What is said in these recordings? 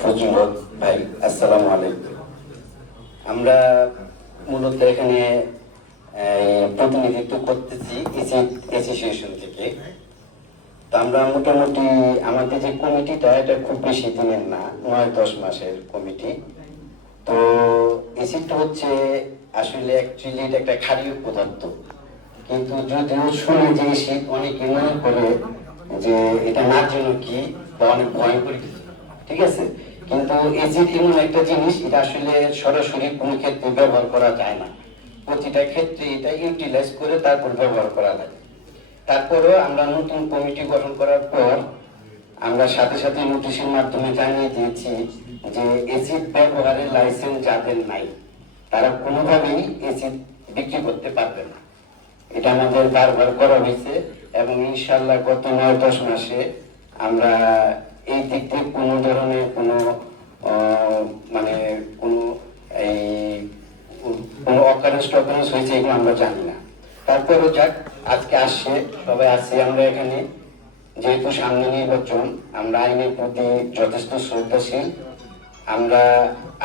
ফজলুল ভাই, আসসালামু আলাইকুম। আমরা মূলত এখানে প্রতিনিধিত্ব করতেছি এসিড অ্যাসোসিয়েশন থেকে। তো আমরা মোটামুটি আমাদের যে কমিটিটা এটা খুব বেশি দিনের না, 9-10 মাসের কমিটি। তো এসিডটা হচ্ছে আসলে অ্যাকচুয়ালি এটা একটা ক্ষারীয় পদার্থ, কিন্তু যদিও শুনে যে শীত অনেকে মনে করে যে এটা না জন্য কি বা অনেক ভয়ঙ্কর কিছু, ঠিক আছে। কিন্তু এসিড এমন একটা জিনিস, এটা আসলে সরাসরি কোনো ক্ষেত্রে ব্যবহার করা যায় না, প্রতিটা ক্ষেত্রে এটা ইউটিলাইজ করে তারপর ব্যবহার করা লাগে। তারপরেও আমরা নতুন কমিটি গঠন করার পর আমরা সাথে সাথে নোটিশের মাধ্যমে জানিয়ে দিয়েছি যে এসিড ব্যবহারের লাইসেন্স যাদের নাই তারা কোনোভাবেই এসিড বিক্রি করতে পারবে না। এটা আমাদের বারবার করা হয়েছে এবং ইনশাল্লাহ গত 9-10 মাসে আমরা এই দিক থেকে কোনো ধরনের কোনো মানে কোনো এই কোনো অকারেন্স হয়েছে এগুলো আমরা জানি না। তারপরও যাক, আজকে আসছে সবাই আসছি আমরা এখানে, যেহেতু সামনে নির্বাচন, আমরা আইনের প্রতি যথেষ্ট শ্রদ্ধাশীল। আমরা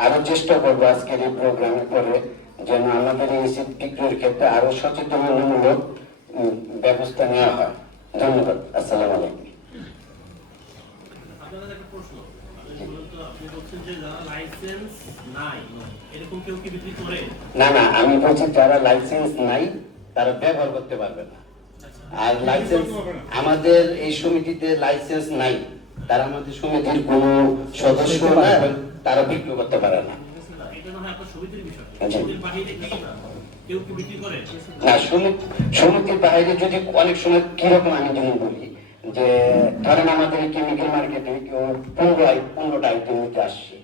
আরো চেষ্টা করবো আজকের এই প্রোগ্রামের পরে যেন আমাদের এই এসিড বিক্রির ক্ষেত্রে আরো সচেতনতামূলক ব্যবস্থা নেওয়া হয়। ধন্যবাদ। আসসালামু আলাইকুম। না না, আমি বলছি যারা লাইসেন্স নাই তারা ব্যবহার করতে পারবে না। আর লাইসেন্স আমাদের এই সমিতিতে লাইসেন্স নাই, তারা আমাদের সমিতির কোনো সদস্য না এবং তারা বিক্রি করতে পারে না। না, সমিতির বাইরে যদি অনেক সময় কিরকম আমি যেমন বলি যে ধরেন আমাদের কেমিক্যাল মার্কেটে কেউ 15টা আইটেম নিতে আসছে,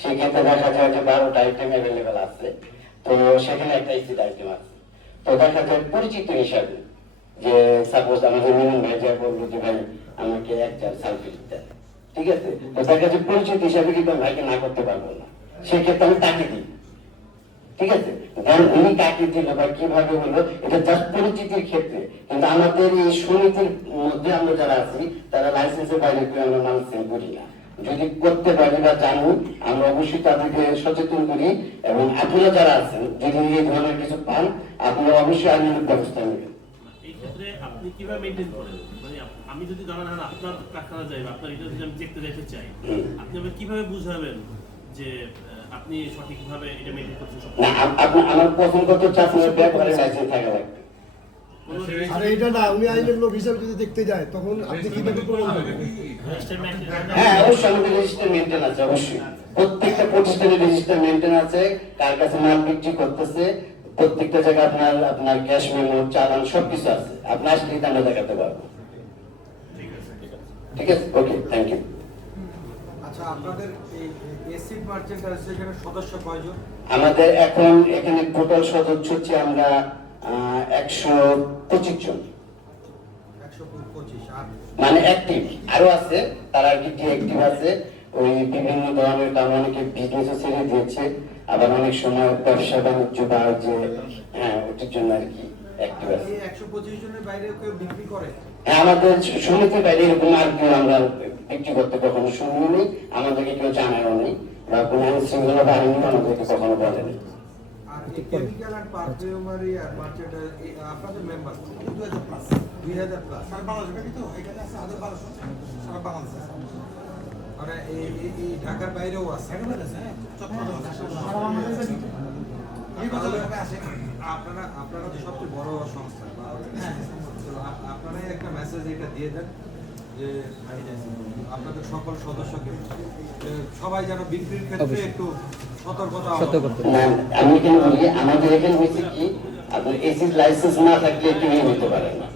সেক্ষেত্রে দেখা যায় যে 12টা আইটেম অ্যাভেলেবেল আছে, তো সেখানে একটা এসিড আইটেম আছে। তো দেখা যায় পরিচিত হিসাবে যে সাপোজ আমাদের মিলন ভাই যা বললো যে ভাই আমাকে 1 জার সালফেট দেন, ঠিক আছে। তো দেখা যায় পরিচিত হিসাবে কিন্তু ভাইকে না করতে পারবো না, সেক্ষেত্রে আমি তাকে দিই, ঠিক আছে। দেন উনি কাকে দিল বা কিভাবে হলো এটা জাস্ট পরিচিতির ক্ষেত্রে, কিন্তু আমাদের এই সমিতির মধ্যে আমরা যারা আছি তারা লাইসেন্সের বাইরে করে আমরা মাল সেল করি না। যদি করতে পারি বা জানি আমরা অবশ্যই তাদেরকে সচেতন করি, এবং আপনারা যারা আছেন যদি এই ধরনের কিছু পান আপনারা অবশ্যই আইনের ব্যবস্থা নেবেন। আপনি কিভাবে মেইনটেইন করেন? মানে আমি যদি ধরেন আপনার কারখানা যাই বা আপনার এটা যদি আমি দেখতে যেতে চাই, আপনি আমাকে কিভাবে বুঝাবেন যে আপনি সঠিকভাবে এটা মেইনটেইন করছেন? না, আমার প্রথম কথা হচ্ছে আপনার ব্যবহারের লাইসেন্স থাকা লাগবে। আরে এটা না, উনি আইনের লোক হিসাবে যদি দেখতে যায় তখন আপনি কিভাবে প্রমাণ করবেন? হ্যাঁ, অবশ্যই আমাদের রেজিস্টার মেইনটেইন আছে, অবশ্যই প্রত্যেকটা প্রতিষ্ঠানের রেজিস্টার মেইনটেইন আছে, কার কাছে মাল বিক্রি করতেছে প্রত্যেকটা জায়গায় আপনার ক্যাশ মেমো, চালান সবকিছু আছে, আপনার আসলে আমরা দেখাতে পারবো। ঠিক আছে, ওকে, থ্যাংক ইউ। আচ্ছা, আপনাদের এই এসিড মার্চেন্ট অ্যাসোসিয়েশনের সদস্য কয়জন? আমাদের এখন এখানে টোটাল সদস্য হচ্ছে আমরা 125 জন। 125। আর মানে অ্যাক্টিভ আরো আছে, তারা আর কি অ্যাক্টিভ আছে ওই বিভিন্ন ধরনের কারণ, অনেকে বিজনেসও ছেড়ে দিয়েছে, আবার অনেক সময় ব্যবসা বাণিজ্য বা যে ওটার জন্য আর কি অ্যাক্টিভ আছে। এই 125 জনের বাইরে কেউ বিক্রি করে? হ্যাঁ, আমাদের সমিতির বাইরে এরকম আর কেউ আমরা বিক্রি করতে কখনো শুনিও নেই, আমাদেরকে কেউ জানায়ও নেই, বা কোনো আইন শৃঙ্খলা বাহিনী আমাদেরকে কখনো বলেনি। আর এই কেমিক্যাল এন্ড পারফিউমারি আর মার্চেন্ট আপনাদের মেম্বার 2000 প্লাস সারা বাংলাদেশে তো এখানে আছে 1200 সারা বাংলাদেশে। আর এই ঢাকার বাইরেও আছে, আপনারা তো সবচেয়ে বড় সংস্থা, আপনারাই একটা মেসেজ এটা দিয়ে দেন যে আপনাদের সকল সদস্যকে সবাই যেন বিক্রির ক্ষেত্রে একটু সতর্কতা। আমি কেন বলি, আমাদের এখানে হয়েছে কি আপনার এসিড লাইসেন্স না থাকলে কেউ নিতে পারে না।